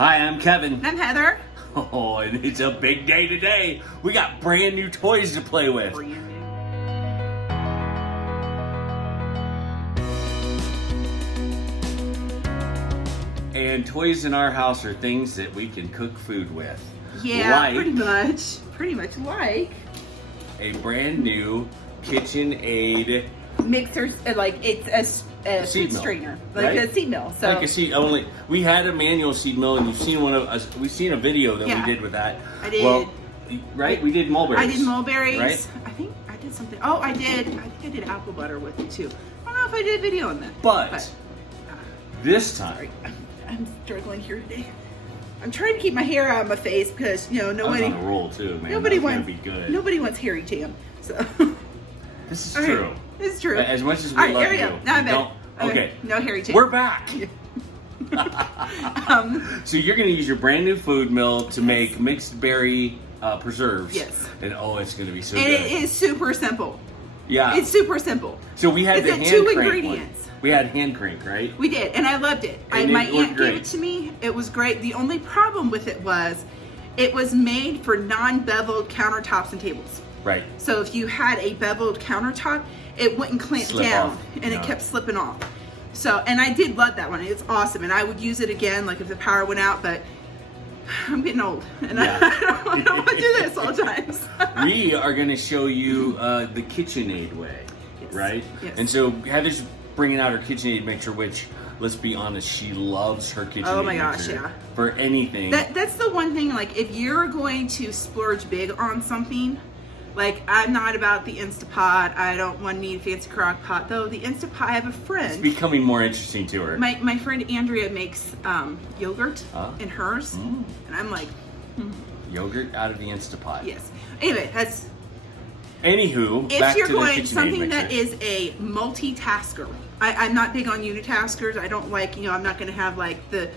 Hi, I'm Kevin. I'm Heather. Oh, and it's a big day today. We got brand new toys to play with. Brand new. And toys in our house are things that we can cook food with. Yeah, like pretty much. Pretty much like a brand new KitchenAid mixers, like it's a seed food mill, strainer, like right? a seed mill. So like a seed only. We had a manual seed mill, and you've seen one of us. We've seen a video that Yeah. we did with that. I did. Well, right? We did mulberries. I did mulberries. Right? I think I did something. Oh, I did. I think I did apple butter with it too. I don't know if I did a video on that. But this time, I'm struggling here today. I'm trying to keep my hair out of my face because nobody. I was on a roll too, man. Nobody That's wants. gonna be good. Nobody wants hairy jam. So This is All right. true. This is true. As much as we All right, love here we you, go. Now I'm we back. don't. Okay. No hairy jam. We're back. Um, So you're going to use your brand new food mill to make mixed berry preserves. Yes. And oh, it's going to be so and good. it is super simple. Yeah. It's super simple. So we had It's the a hand two crank ingredients. one. We had hand crank, right? We did, and I loved it. And My it worked aunt gave great. it to me. It was great. The only problem with it was made for non-beveled countertops and tables. Right. So if you had a beveled countertop, it wouldn't clamp Slip down, off. and No. it kept slipping off. So, and I did love that one. It's awesome, and I would use it again, like if the power went out. But I'm getting old, and Yeah. I don't want to do this all times. We are going to show you the KitchenAid way, Yes. right? Yes. And so Heather's bringing out her KitchenAid mixer, which, let's be honest, she loves her KitchenAid Oh my gosh, mixer yeah. for anything. That's the one thing, like if you're going to splurge big on something, like I'm not about the Instapot. I don't want to need a fancy crock pot, though. The Instapot, I have a It's friend. becoming more interesting to her. My friend Andrea makes yogurt Huh? in hers, Mm. and I'm like, Yogurt out of the Instapot. yes. Anyway, that's Anywho, if back you're to the going KitchenAid something mixer. that is a multitasker. I'm not big on unitaskers. I don't like, I'm not going to have like the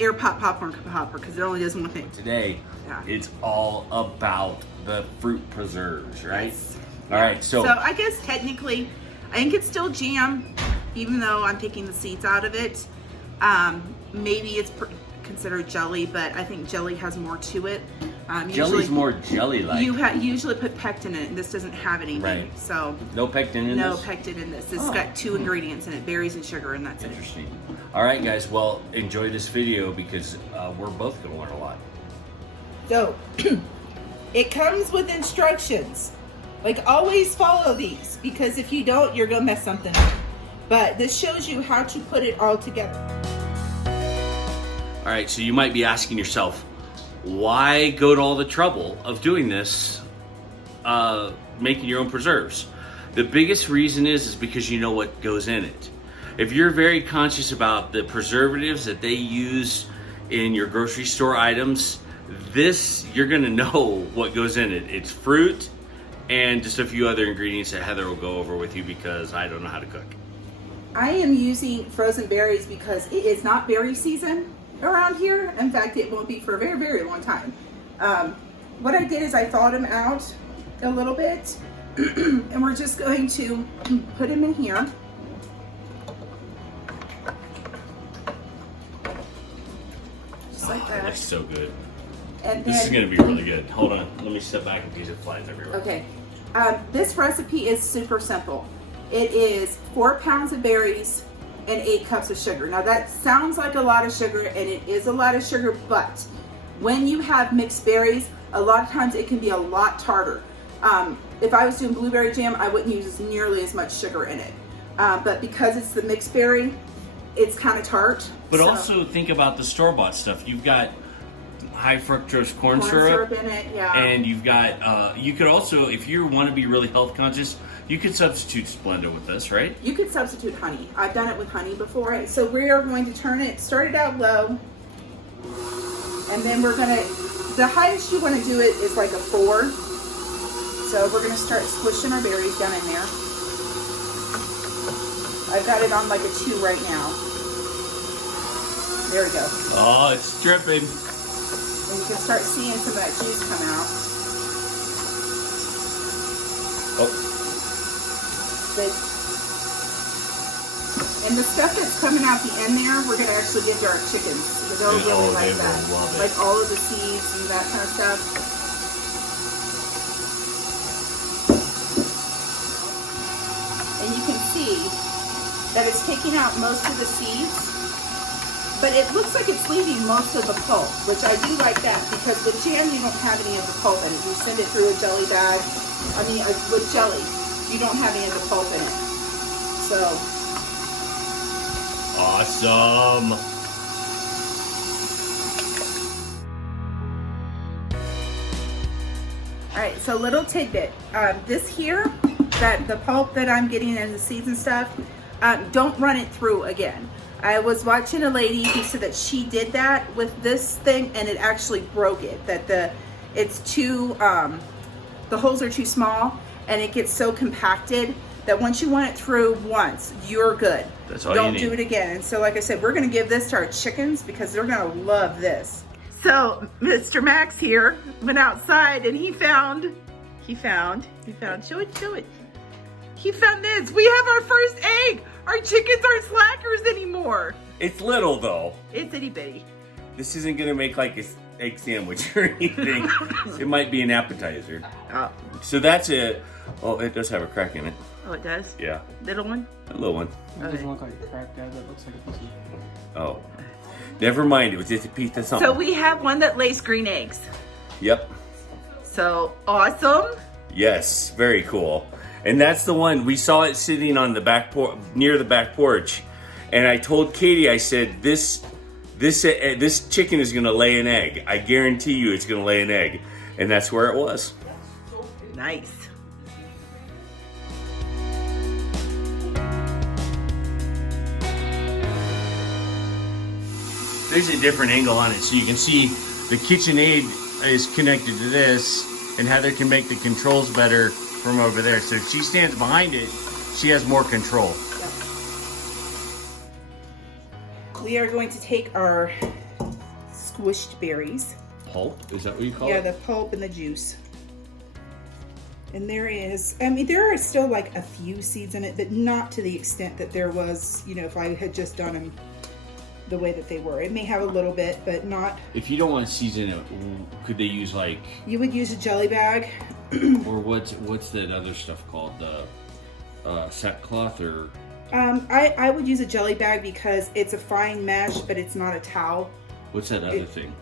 air pop popcorn popper because it only does one thing. Today, Yeah. it's all about the fruit preserves, right? Yes. All right, so I guess technically, I think it's still jam, even though I'm taking the seeds out of it. Maybe it's considered jelly, but I think jelly has more to it. jelly's more jelly-like. You usually put pectin in it, and this doesn't have anything. Right. So No pectin in no this? pectin in this. It's Oh. got two ingredients in it: berries and sugar, and that's it. Interesting. All right, guys, well, enjoy this video because we're both going to learn a lot. So, it comes with instructions. Like, always follow these, because if you don't, you're going to mess something up. But this shows you how to put it all together. All right, so you might be asking yourself, why go to all the trouble of doing this, making your own preserves? The biggest reason is because you know what goes in it. If you're very conscious about the preservatives that they use in your grocery store items, you're gonna know what goes in it. It's fruit and just a few other ingredients that Heather will go over with you because I don't know how to cook. I am using frozen berries because it is not berry season around here. In fact, it won't be for a very, very long time. What I did is I thawed them out a little bit, and we're just going to put them in here. Just like That that. looks so good. And This is then- gonna be really good. Hold on, let me step back because it flies everywhere. Okay. This recipe is super simple. It is 4 pounds of berries and 8 cups of sugar. Now that sounds like a lot of sugar, and it is a lot of sugar, but when you have mixed berries, a lot of times it can be a lot tartar. If I was doing blueberry jam, I wouldn't use nearly as much sugar in it. But because it's the mixed berry, it's kind of tart. But So- also think about the store-bought stuff. You've got high fructose corn syrup in it, yeah. and you've got, you could also, if you want to be really health conscious, you could substitute Splenda with this, right? You could substitute honey. I've done it with honey before. So we are going to turn it, start it out low, and then we're gonna, the highest you want to do it is like a 4. So we're gonna start squishing our berries down in there. I've got it on like a 2 right now. There we go. Oh, it's dripping. And you can start seeing some of that juice come out. Oh, Good. And the stuff that's coming out the end there, we're gonna actually give to our chickens. So they'll really like that. Like all of the seeds and that kind of stuff. And you can see that it's taking out most of the seeds, but it looks like it's leaving most of the pulp, which I do like that because with jam you don't have any of the pulp in it. You send it through a jelly bag. With jelly, you don't have any of the pulp in it. So awesome. All right, so little tidbit. This here, that the pulp that I'm getting and the seeds and stuff, don't run it through again. I was watching a lady who said that she did that with this thing and it actually broke it. That it's too, the holes are too small and it gets so compacted that once you run it through once, you're good. That's all Don't you need. do it again. And so like I said, we're gonna give this to our chickens because they're gonna love this. So Mr. Max here went outside and he found, show it. He found this. We have our first egg. Our chickens aren't slackers anymore. It's little though. It's itty bitty. This isn't gonna make like an egg sandwich or anything. It might be an appetizer. Oh. So that's it. Oh, it does have a crack in it. Oh, it does? Yeah. Little one? A little one. It doesn't look like a crack, guys. That looks like a piece of... Oh. Never mind. It was just a piece of something. So we have one that lays green eggs. Yep. So awesome. Yes. Very cool. And that's the one, we saw it sitting on the back porch, near the back porch. And I told Katie, I said, this chicken is gonna lay an egg. I guarantee you it's gonna lay an egg. And that's where it was. Nice. There's a different angle on it, so you can see the KitchenAid is connected to this, and Heather can make the controls better from over there. So if she stands behind it, she has more control. We are going to take our squished berries. Pulp? Is that what you call Yeah, it? the pulp and the juice. And there is, I mean, there are still like a few seeds in it, but not to the extent that there was, you know, if I had just done them the way that they were. It may have a little bit, but not. If you don't want to season it, could they use like... You would use a jelly bag. Or what's that other stuff called? The sackcloth or... I would use a jelly bag because it's a fine mesh, but it's not a towel. What's that other thing?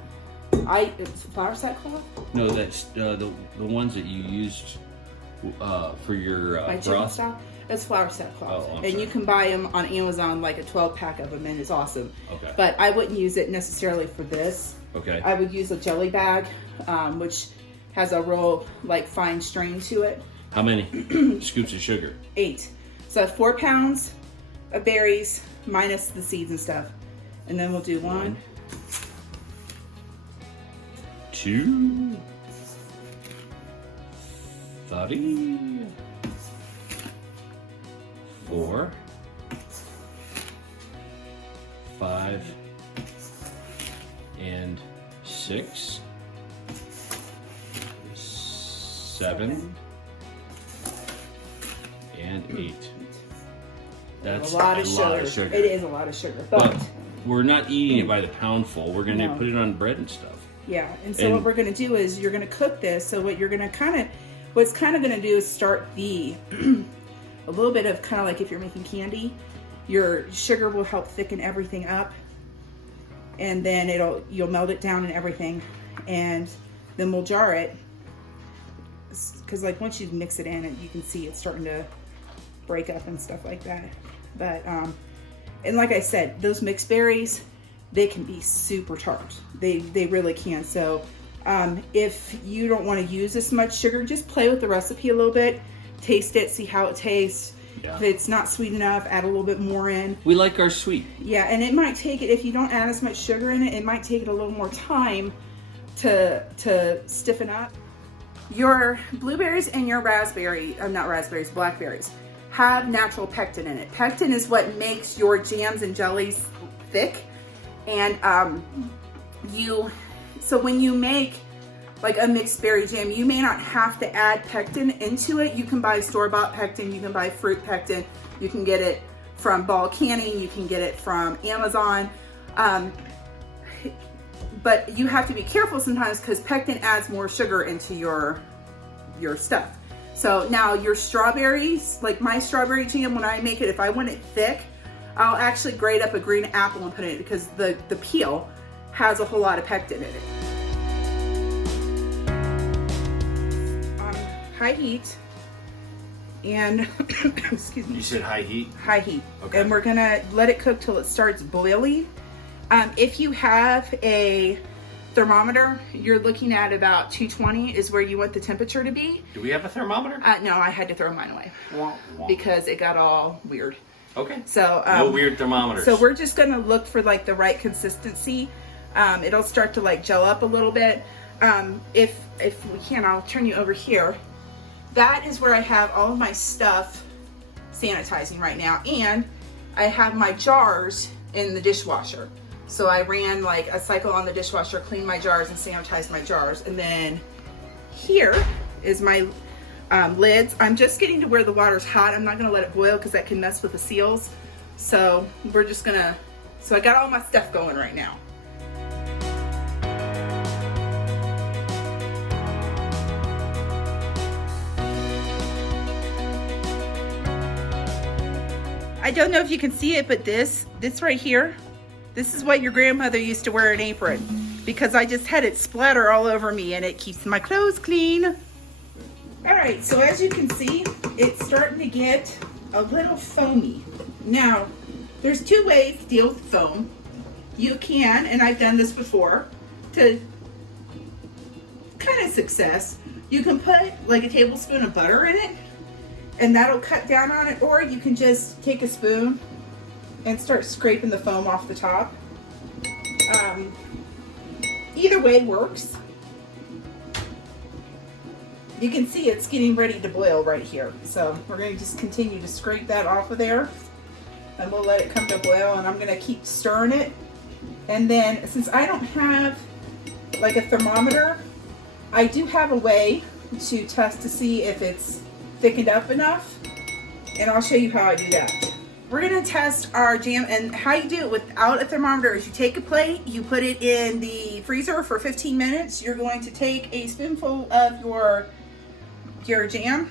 It's flour sackcloth? No, that's the ones that you used for your My chicken broth. stock? It's flour sackcloth. Oh, I'm and sorry. you can buy them on Amazon, like a 12-pack of them, and it's awesome. Okay. But I wouldn't use it necessarily for this. Okay. I would use a jelly bag, which has a real like fine strain to it. How many scoops of sugar? 8. So 4 pounds of berries minus the seeds and stuff. And then we'll do 1, 2, 30, 4, 5, and 6, 7, and 8. That's a lot of sugar. It is a lot of sugar, but we're not eating it by the poundful. We're going to No. put it on bread and stuff. yeah. And so what we're going to do is you're going to cook this. So what you're going to what's kind of going to do is start a little bit of kind of like if you're making candy, your sugar will help thicken everything up, and then you'll melt it down and everything, and then we'll jar it. Because like once you mix it in, you can see it's starting to break up and stuff like that. But and like I said, those mixed berries, they can be super tart. They really can. So if you don't want to use this much sugar, just play with the recipe a little bit, taste it, see how it tastes. Yeah. If it's not sweet enough, add a little bit more in. We like our sweet. Yeah, and it might take it, if you don't add as much sugar in it, it might take it a little more time to stiffen up. Your blueberries and your blackberries have natural pectin in it. Pectin is what makes your jams and jellies thick. And so when you make like a mixed berry jam, you may not have to add pectin into it. You can buy store-bought pectin, you can buy fruit pectin, you can get it from Ball Canning, you can get it from Amazon. But you have to be careful sometimes because pectin adds more sugar into your stuff. So now your strawberries, like my strawberry jam, when I make it, if I want it thick, I'll actually grate up a green apple and put it in because the peel has a whole lot of pectin in it. On high heat, and excuse me. You said high heat? High heat. Okay. And we're gonna let it cook till it starts boiling. If you have a thermometer, you're looking at about 220 is where you want the temperature to be. Do we have a thermometer? No, I had to throw mine away Wah, wah. because it got all weird. Okay. So no weird thermometers. So we're just gonna look for like the right consistency. It'll start to like gel up a little bit. If we can, I'll turn you over here. That is where I have all of my stuff sanitizing right now, and I have my jars in the dishwasher. So I ran like a cycle on the dishwasher, cleaned my jars and sanitized my jars. And then here is my lids. I'm just getting to where the water's hot. I'm not gonna let it boil because that can mess with the seals. So we're just gonna, so I got all my stuff going right now. I don't know if you can see it, but this right here, this is what your grandmother used to wear an apron, because I just had it splatter all over me and it keeps my clothes clean. All right, so as you can see, it's starting to get a little foamy. Now, there's two ways to deal with foam. You can, and I've done this before, to kind of success, you can put like a tablespoon of butter in it, and that'll cut down on it, or you can just take a spoon and start scraping the foam off the top. Either way works. You can see it's getting ready to boil right here. So we're going to just continue to scrape that off of there, and we'll let it come to boil, and I'm going to keep stirring it. And then since I don't have like a thermometer, I do have a way to test to see if it's thickened up enough, and I'll show you how I do that. We're gonna test our jam, and how you do it without a thermometer is you take a plate, you put it in the freezer for 15 minutes. You're going to take a spoonful of your jam,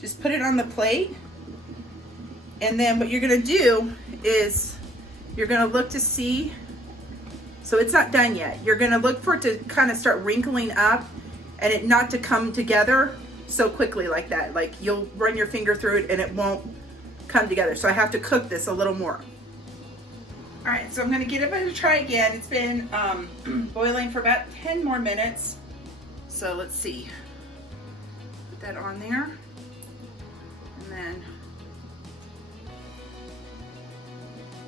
just put it on the plate, and then what you're gonna do is you're gonna look to see, so it's not done yet. You're gonna look for it to kind of start wrinkling up and it not to come together so quickly like that. Like you'll run your finger through it and it won't come together. So I have to cook this a little more. All right, so I'm gonna give it a try again. It's been boiling for about 10 more minutes. So let's see. Put that on there. And then,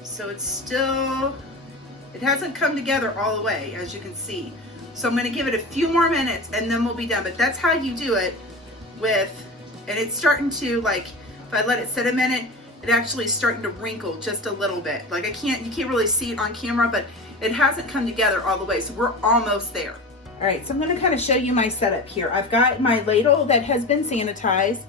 so it's still, it hasn't come together all the way, as you can see. So I'm gonna give it a few more minutes and then we'll be done. But that's how you do it with, and it's starting to, like, if I let it sit a minute, it actually is starting to wrinkle just a little bit. Like you can't really see it on camera, but it hasn't come together all the way. So we're almost there. All right, so I'm gonna kind of show you my setup here. I've got my ladle that has been sanitized.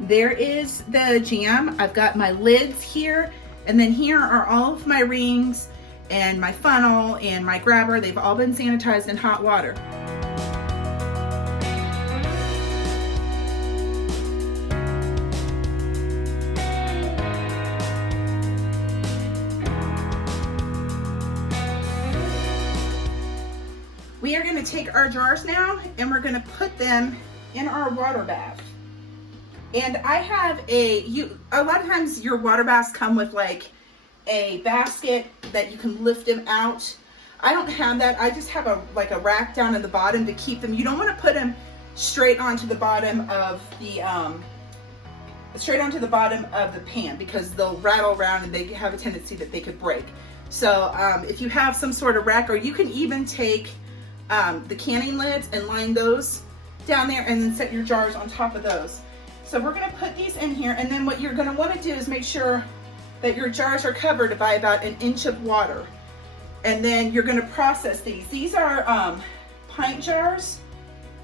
There is the jam. I've got my lids here, and then here are all of my rings and my funnel and my grabber. They've all been sanitized in hot water. We are going to take our jars now and we're going to put them in our water bath. And I have a lot of times your water baths come with like a basket that you can lift them out. I don't have that. I just have a rack down in the bottom to keep them. You don't want to put them straight onto the bottom of the pan because they'll rattle around and they have a tendency that they could break. So if you have some sort of rack, or you can even take the canning lids and line those down there and then set your jars on top of those. So we're going to put these in here, and then what you're going to want to do is make sure that your jars are covered by about an inch of water. And then you're going to process these. These are pint jars,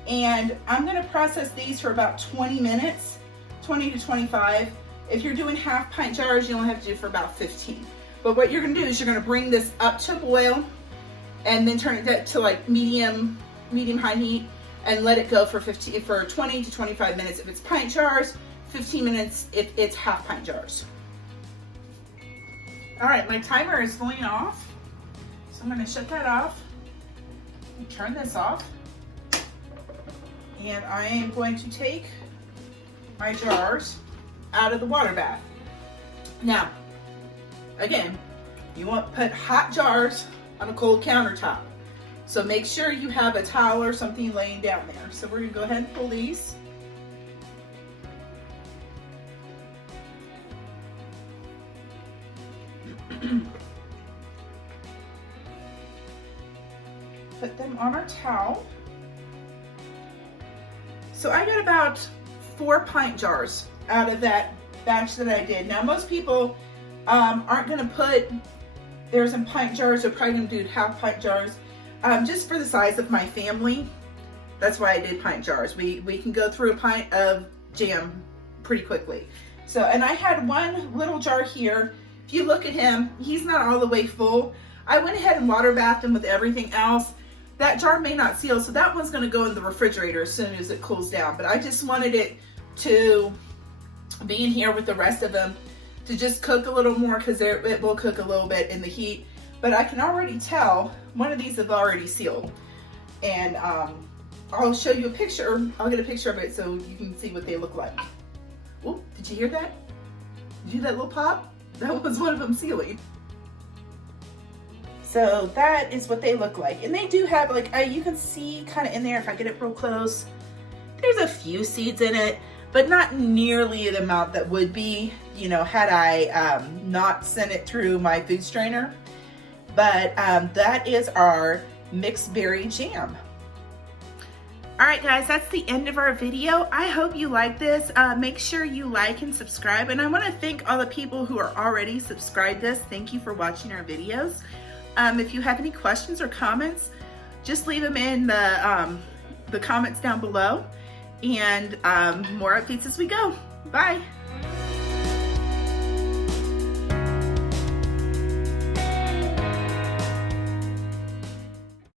and I'm going to process these for about 20 minutes, 20 to 25. If you're doing 1/2 pint jars, you only have to do for about 15. But what you're gonna do is you're gonna bring this up to a boil and then turn it to like medium high heat and let it go for 20 to 25 minutes if it's pint jars, 15 minutes if it's 1/2 pint jars. All right, my timer is going off. So I'm gonna shut that off and turn this off. And I am going to take my jars out of the water bath. Now, again, you want to put hot jars on a cold countertop. So make sure you have a towel or something laying down there. So we're gonna go ahead and pull these. Put them on our towel. So I got about 4 pint jars out of that batch that I did. Now most people aren't gonna put theirs in pint jars. They're probably gonna do 1/2 pint jars. Just for the size of my family, that's why I did pint jars. We can go through a pint of jam pretty quickly. So, and I had one little jar here. If you look at him, he's not all the way full. I went ahead and water bathed him with everything else. That jar may not seal, so that one's gonna go in the refrigerator as soon as it cools down. But I just wanted it to be in here with the rest of them to just cook a little more because it will cook a little bit in the heat. But I can already tell one of these is already sealed. And I'll show you a picture. I'll get a picture of it so you can see what they look like. Oh, did you hear that? Did you hear that little pop? That was one of them sealing. So that is what they look like. And they do have like, you can see kind of in there, if I get it real close, there's a few seeds in it, but not nearly the amount that would be, you know, had I not sent it through my food strainer. But that is our mixed berry jam. All right, guys, that's the end of our video. I hope you like this. Make sure you like and subscribe. And I want to thank all the people who are already subscribed this. Thank you for watching our videos. If you have any questions or comments, just leave them in the comments down below. And more updates as we go. Bye.